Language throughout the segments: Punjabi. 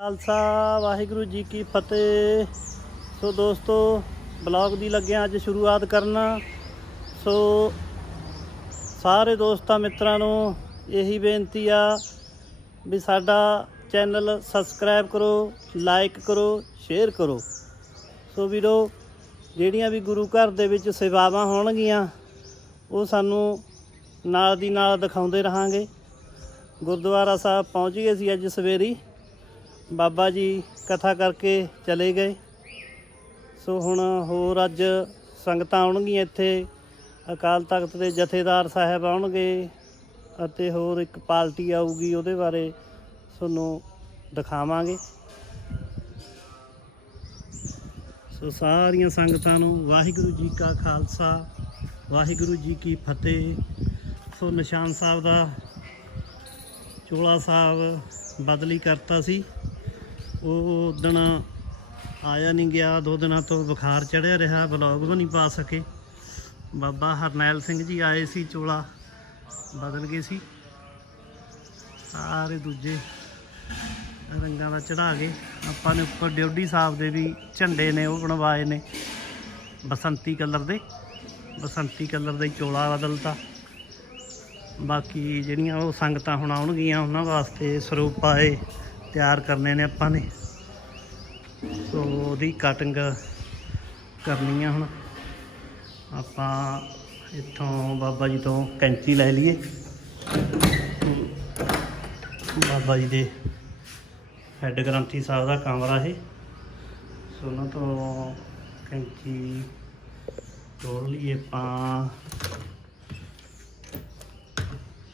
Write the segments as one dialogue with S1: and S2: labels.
S1: ਖਾਲਸਾ, ਵਾਹਿਗੁਰੂ ਜੀ ਕੀ ਫਤਿਹ। ਸੋ ਦੋਸਤੋ, ਬਲੌਗ ਦੀ ਲੱਗਿਆ ਅੱਜ ਸ਼ੁਰੂਆਤ ਕਰਨਾ। ਸੋ ਸਾਰੇ ਦੋਸਤਾਂ ਮਿੱਤਰਾਂ ਨੂੰ ਇਹੀ ਬੇਨਤੀ ਆ ਵੀ ਸਾਡਾ ਚੈਨਲ ਸਬਸਕ੍ਰਾਈਬ ਕਰੋ, ਲਾਈਕ ਕਰੋ, ਸ਼ੇਅਰ ਕਰੋ। ਸੋ ਵੀਰੋ, ਜਿਹੜੀਆਂ ਵੀ ਗੁਰੂ ਘਰ ਦੇ ਵਿੱਚ ਸੇਵਾਵਾਂ ਹੋਣਗੀਆਂ, ਉਹ ਸਾਨੂੰ ਨਾਲ ਦੀ ਨਾਲ ਦਿਖਾਉਂਦੇ ਰਹਾਂਗੇ। ਗੁਰਦੁਆਰਾ ਸਾਹਿਬ ਪਹੁੰਚ ਗਏ ਸੀ ਅੱਜ ਸਵੇਰੀ। ਬਾਬਾ ਜੀ ਕਥਾ ਕਰਕੇ ਚਲੇ ਗਏ। ਸੋ ਹੁਣ ਹੋਰ ਅੱਜ ਸੰਗਤਾਂ ਆਉਣਗੀਆਂ ਇੱਥੇ। ਅਕਾਲ ਤਖਤ ਦੇ ਜਥੇਦਾਰ ਸਾਹਿਬ ਆਉਣਗੇ ਅਤੇ ਹੋਰ ਇੱਕ ਪਾਰਟੀ ਆਊਗੀ ਉਹਦੇ ਬਾਰੇ ਤੁਹਾਨੂੰ ਦਿਖਾਵਾਂਗੇ। ਸੋ ਸਾਰੀਆਂ ਸੰਗਤਾਂ ਨੂੰ ਵਾਹਿਗੁਰੂ ਜੀ ਕਾ ਖਾਲਸਾ, ਵਾਹਿਗੁਰੂ ਜੀ ਕੀ ਫਤਿਹ। ਸੋ ਨਿਸ਼ਾਨ ਸਾਹਿਬ ਦਾ ਚੋਲਾ ਸਾਹਿਬ ਬਦਲੀ ਕਰਤਾ ਸੀ। ਉਹ ਦਿਨ ਆਇਆ ਨਹੀਂ ਗਿਆ, ਦੋ ਦਿਨਾਂ ਤੋਂ ਬੁਖਾਰ ਚੜਿਆ ਰਿਹਾ ਬਲੌਗ ਵੀ ਨਹੀਂ ਪਾ ਸਕੇ। ਬਾਬਾ ਹਰਨੈਲ ਸਿੰਘ ਜੀ ਆਏ ਸੀ, ਚੋਲਾ ਬਦਲ ਗਏ ਸੀ। ਸਾਰੇ ਦੂਜੇ ਰੰਗਾਂ ਦਾ ਚੜਾ ਕੇ ਆਪਾਂ ਨੇ ਉੱਪਰ ਡਿਉਢੀ ਸਾਹਿਬ ਦੇ ਵੀ ਝੰਡੇ ਨੇ, ਉਹ ਬਣਵਾਏ ਨੇ, ਬਸੰਤੀ ਕਲਰ ਦੇ। ਬਸੰਤੀ ਕਲਰ ਦੇ ਚੋਲਾ ਬਦਲਤਾ। ਬਾਕੀ ਜਿਹੜੀਆਂ ਉਹ ਸੰਗਤਾਂ ਹੁਣ ਆਉਣਗੀਆਂ, ਉਹਨਾਂ ਵਾਸਤੇ ਸਰੂਪ ਪਾਏ ਤਿਆਰ ਕਰਨੇ ਨੇ ਆਪਾਂ ਨੇ। ਸੋ ਉਹਦੀ ਕਟਿੰਗ ਕਰਨੀ ਆ ਹੁਣ। ਆਪਾਂ ਇੱਥੋਂ ਬਾਬਾ ਜੀ ਤੋਂ ਕੈਂਚੀ ਲੈ ਲਈਏ। ਬਾਬਾ ਜੀ ਦੇ ਹੈੱਡ ਗ੍ਰੰਥੀ ਸਾਹਿਬ ਦਾ ਕਮਰਾ ਇਹ। ਸੋ ਉਹਨਾਂ ਤੋਂ ਕੈਂਚੀ ਤੋੜ ਲਈਏ ਆਪਾਂ।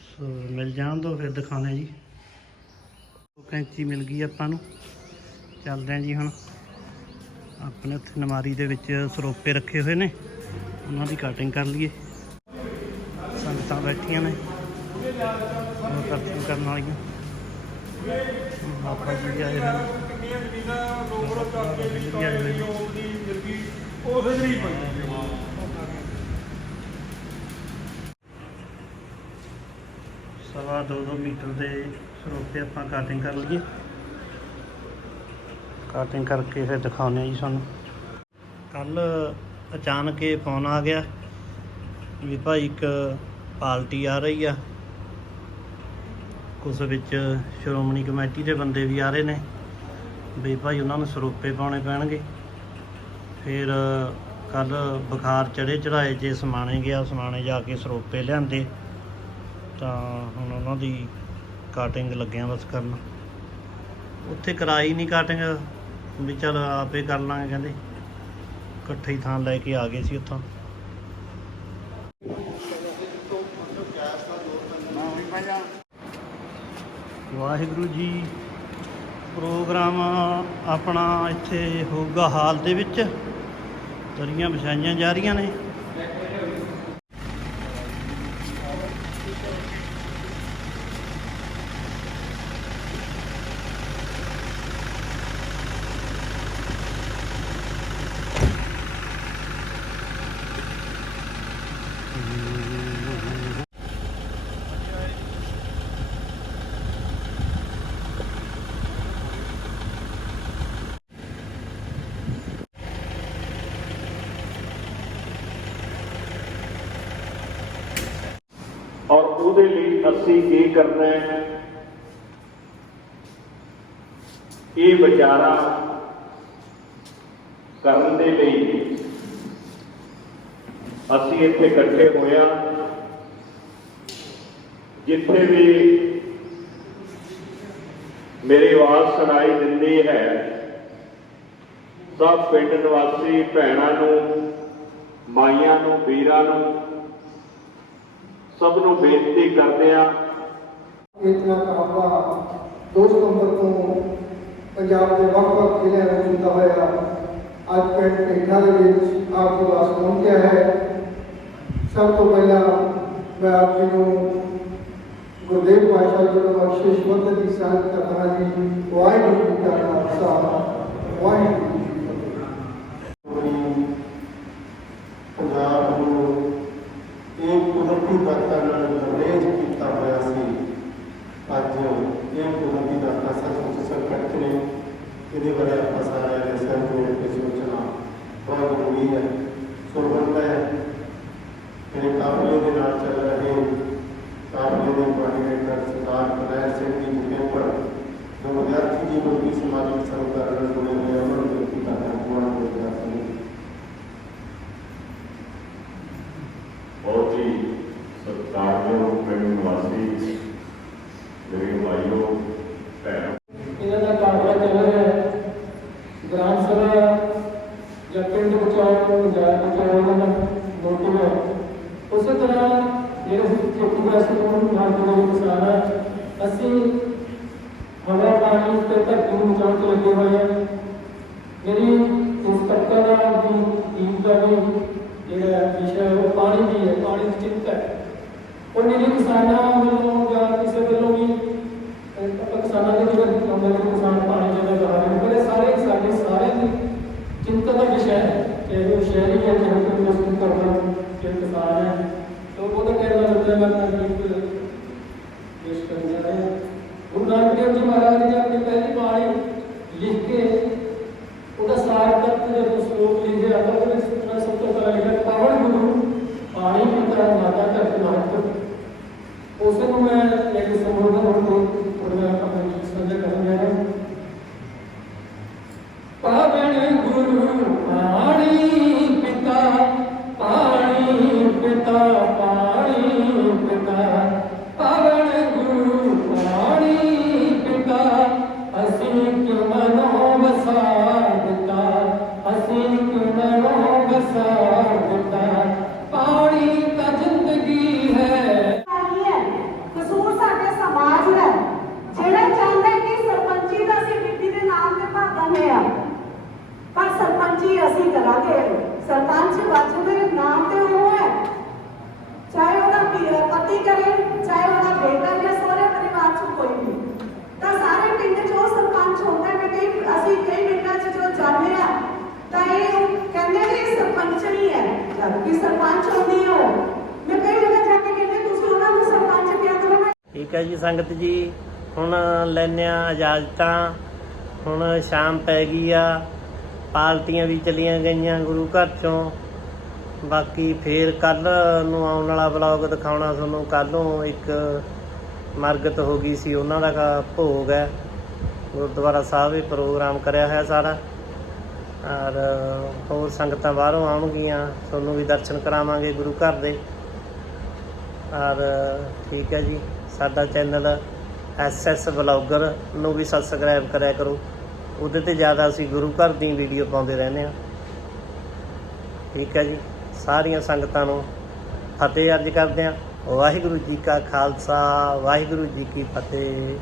S1: ਸੋ ਮਿਲ ਜਾਣ ਦੋ ਫਿਰ ਦਿਖਾਉਂਦੇ ਜੀ। ਕੈਂਚੀ ਮਿਲ ਗਈ ਆਪਾਂ ਨੂੰ। ਚੱਲਦੇ ਹਾਂ ਜੀ ਹੁਣ। ਆਪਣੇ ਉੱਥੇ ਨਮਾਰੀ ਦੇ ਵਿੱਚ ਸਰੋਪੇ ਰੱਖੇ ਹੋਏ ਨੇ। ਉਹਨਾਂ ਦੀ ਕਟਿੰਗ ਕਰ ਲਈਏ। ਸੰਗਤਾਂ ਬੈਠੀਆਂ ਨੇ। ਉਹ ਕਰਤਨ ਕਰਨ ਵਾਲੀਆਂ। ਬਾਬਾ ਜੀ ਵੀ ਆਏ ਹੋਏ ਨੇ। ਬਾਬਾ ਜੀ ਵੀ ਆਏ ਹੋਏ ਨੇ। ਸਵਾ ਦੋ ਦੋ ਮੀਟਰ ਦੇ ਸਰੋਪੇ ਆਪਾਂ ਕਟਿੰਗ ਕਰ ਲਈਏ। ਕਟਿੰਗ ਕਰਕੇ ਫਿਰ ਦਿਖਾਉਂਦੇ ਹਾਂ ਜੀ ਤੁਹਾਨੂੰ। ਕੱਲ ਅਚਾਨਕ ਇਹ ਫੋਨ ਆ ਗਿਆ ਵੀ ਭਾਈ ਇੱਕ ਪਾਰਟੀ ਆ ਰਹੀ ਆ। ਕੁਝ ਵਿੱਚ ਸ਼੍ਰੋਮਣੀ ਕਮੇਟੀ ਦੇ ਬੰਦੇ ਵੀ ਆ ਰਹੇ ਨੇ। ਵੀ ਭਾਈ ਉਹਨਾਂ ਨੂੰ ਸਰੋਪੇ ਪਾਉਣੇ ਪੈਣਗੇ। ਫਿਰ ਕੱਲ ਬੁਖਾਰ ਚੜੇ ਚੜਾਏ ਜੇ ਸਮਾਣੇ ਗਿਆ, ਸਮਾਣੇ ਜਾ ਕੇ ਸਰੋਪੇ ਲਿਆਂਦੇ। ਤਾਂ ਹੁਣ ਉਹਨਾਂ ਦੀ ਕਟਿੰਗ ਲੱਗਿਆ ਬਸ ਕਰਨ। ਉੱਥੇ ਕਰਾਈ ਨਹੀਂ ਕਟਿੰਗ ਵੀ ਚਲ ਆਪੇ ਕਰ ਲਾਂਗੇ ਕਹਿੰਦੇ। ਇਕੱਠੇ ਹੀ ਥਾਂ ਲੈ ਕੇ ਆ ਗਏ ਸੀ ਉੱਥੋਂ। ਵਾਹਿਗੁਰੂ ਜੀ, ਪ੍ਰੋਗਰਾਮ ਆਪਣਾ ਇੱਥੇ ਹੋਊਗਾ ਹਾਲ ਦੇ ਵਿੱਚ। ਦਰੀਆਂ ਵਿਛਾਈਆਂ ਜਾ ਰਹੀਆਂ ਨੇ।
S2: ਔਰ ਉਹਦੇ ਲਈ ਅਸੀਂ ਕੀ ਕਰਨਾ ਹੈ ਇਹ ਵਿਚਾਰਾ ਕਰਨ ਦੇ ਲਈ ਅਸੀਂ ਇੱਥੇ ਇਕੱਠੇ ਹੋਇਆ। ਜਿੱਥੇ ਵੀ ਮੇਰੀ ਆਵਾਜ਼ ਸੁਣਾਈ ਦਿੰਦੀ ਹੈ, ਸਭ ਪਿੰਡ ਨਿਵਾਸੀ ਭੈਣਾਂ ਨੂੰ, ਮਾਈਆਂ ਨੂੰ, ਵੀਰਾਂ ਨੂੰ, ਸਭ ਨੂੰ ਬੇਨਤੀ ਕਰਦੇ ਆ
S3: ਇਤਨਾ ਕਹਾਵਾ 2 ਸਤੰਬਰ ਤੋਂ ਪੰਜਾਬ ਦੇ ਵੱਖ-ਵੱਖ ਜ਼ਿਲ੍ਹਿਆਂ ਵਿੱਚ ਹੁੰਦਾ ਹੋਇਆ, ਅੱਜ ਪਿੰਡ ਪਿੰਡਾਂ ਦੇ ਵਿੱਚ ਆਪ ਜੀ ਵਾਸ ਪਹੁੰਚਿਆ ਹੈ। ਸਭ ਤੋਂ ਪਹਿਲਾਂ ਮੈਂ ਆਪ ਜੀ ਨੂੰ ਗੁਰਦੇਵ ਪਾਤਸ਼ਾਹ ਜੀ ਨੂੰ ਬਖਸ਼ਿਸ਼ ਮੰਤ ਦੀ ਸਾਂਝ ਕਰਦਾ ਜੀ ਵਾਹਿਗੁਰੂ ਜੀ ਕਾ ਖਾਲਸਾ ਵਾਹਿਗੁਰੂ ਜੀ ਕੀ ਫਤਿਹ
S4: ਪੰਜਾਬ ਨੂੰ ਇਹ ਕੁਦਰਤੀ ਦਾਤਾ ਨਾਲ ਲੜੇਜ ਕੀਤਾ ਹੋਇਆ ਸੀ ਅੱਜ ਇਹ ਕੁਦਰਤੀ ਦਾਤਾ ਸੱਚਮੁੱਚ ਸੰਕਟ ਨੇ ਇਹਦੇ ਬਾਰੇ ਆਪਾਂ ਸਾਰਿਆਂ ਨੇ ਸਿਰ ਜੋੜ ਕੇ ਸੋਚਣਾ ਬਹੁਤ ਜ਼ਰੂਰੀ ਹੈ ਸੋ ਬੰਦਾ ਹੈ ਜਿਹੜੇ ਕਾਫਲੇ ਦੇ ਨਾਲ ਚੱਲ ਰਹੇ ਕਾਫਲੇ ਦੇ ਕੋਆਰਡੀਨੇਟਰ ਸਰਦਾਰ ਕਲੈਰ ਸਿੰਘ ਜੀ ਮੁਖੇ ਪਰ ਜੋ ਵਿਦਿਆਰਥੀ ਜੀਵਨ ਨੂੰ ਸਮਾਜਿਕ ਸਰਕਾਰ ਨਾਲ ਜੁੜੇ ਹੋਏ ਉਹਨਾਂ ਨੂੰ ਬੇਨਤੀ ਕਰਦਾ ਹਾਂ ਉਹਨਾਂ ਨੂੰ
S5: ਬਹੁਤ ਹੀ ਸਤਿਕਾਰਯੋਗ ਪਿੰਡ ਨਿਵਾਸੀ, ਮੇਰੇ ਭਾਈਓ ਭੈਣੋ
S3: ਇਹਨਾਂ ਦਾ ਕਾਫਲਾ ਚੱਲ ਰਿਹਾ ਹੈ ਗ੍ਰਾਮ ਸਭਾ ਜਾਂ ਪਿੰਡ ਬਚਾਓ ਪੰਜਾਬ ਬਚਾਓ ਇਹਨਾਂ ਦਾ ਮੋਟਿਵ ਹੈ ਉਸੇ ਤਰ੍ਹਾਂ ਜਿਹੜੇ ਖੇਤੀ ਗ੍ਰਸਤ ਨੂੰ ਭਾਰਤ ਦੇ ਕਿਸਾਨ ਹੈ ਅਸੀਂ ਹਵਾ ਪਾਣੀ ਤੇ ਧਰਤੀ ਨੂੰ ਬਚਾਉਣ ਉਹ ਉਹਦਾ ਟਾਈਮ ਨਾਲ ਹੁੰਦਾ ਮਰਨਾ ਬਿਲਕੁਲ ਪੇਸ਼ ਕਰਨਾ ਹੈ ਗੁਰੂ ਨਾਨਕ ਦੇਵ ਜੀ ਮਹਾਰਾਜ ਨੇ ਆਪਣੀ ਪਹਿਲੀ ਬਾਣੀ ਲਿਖ ਕੇ ਉਹਦਾ ਸਾਰ ਤੱਤ ਦੇ ਉਸਲੋਕ ਲਿਖੇ ਆਪਾਂ ਉਹਨੇ ਸੁਣਾ ਸਭ ਤੋਂ ਪਹਿਲਾਂ ਲਿਖਿਆ ਪਾਵਨ ਗੁਰੂ ਪਾਣੀ ਪਿਤਾ ਮਾਤਾ ਧਰਤੀ ਮਾਤ ਉਸ ਨੂੰ ਮੈਂ ਇੱਕ ਸੰਬੋਧਨ ਹੁਣ ਤੋਂ ਥੋੜਾ ਆਪਾਂ ਸੰਜੇ ਕਰਨਾ
S6: ਠੀਕ ਹੈ ਜੀ, ਸੰਗਤ ਜੀ, ਹੁਣ ਲੈਨੇ ਆ ਇਜਾਜ਼ਤਾਂ। ਹੁਣ ਸ਼ਾਮ ਪੈ ਗਈ ਆ ਪਾਰਟੀਆਂ ਵੀ ਚਲੀਆਂ ਗਈਆਂ ਗੁਰੂ ਘਰ ਚੋਂ। ਬਾਕੀ ਫੇਰ ਕੱਲ ਨੂੰ ਆਉਣ ਵਾਲਾ ਵਲੌਗ ਦਿਖਾਉਣਾ ਤੁਹਾਨੂੰ ਕੱਲ ਨੂੰ ਇੱਕ ਮਰਗਤ ਹੋ ਗਈ ਸੀ, ਉਹਨਾਂ ਦਾ ਭੋਗ ਹੈ। ਗੁਰਦੁਆਰਾ ਸਾਹਿਬ ਵੀ ਪ੍ਰੋਗਰਾਮ ਕਰਿਆ ਹੋਇਆ ਸਾਰਾ। ਔਰ ਹੋਰ ਸੰਗਤਾਂ ਬਾਹਰੋਂ ਆਉਣਗੀਆਂ, ਤੁਹਾਨੂੰ ਵੀ ਦਰਸ਼ਨ ਕਰਾਵਾਂਗੇ ਗੁਰੂ ਘਰ ਦੇ। ਔਰ ਠੀਕ ਹੈ ਜੀ। ਸਾਡਾ ਚੈਨਲ ਐਸ ਐਸ ਬਲੌਗਰ ਨੂੰ ਵੀ ਸਬਸਕ੍ਰਾਈਬ ਕਰਿਆ ਕਰੋ। ਉਹਦੇ ਤੇ ਜ਼ਿਆਦਾ ਅਸੀਂ ਗੁਰੂ ਘਰ ਦੀ ਵੀਡੀਓ ਪਾਉਂਦੇ ਰਹਿੰਦੇ ਹਾਂ। ਠੀਕ ਹੈ ਜੀ? ਸਾਰੀਆਂ ਸੰਗਤਾਂ ਨੂੰ ਫਤਿਹ ਅਰਜ ਕਰਦੇ ਹਾਂ। ਵਾਹਿਗੁਰੂ ਜੀ ਕਾ ਖਾਲਸਾ, ਵਾਹਿਗੁਰੂ ਜੀ ਕੀ ਫਤਿਹ।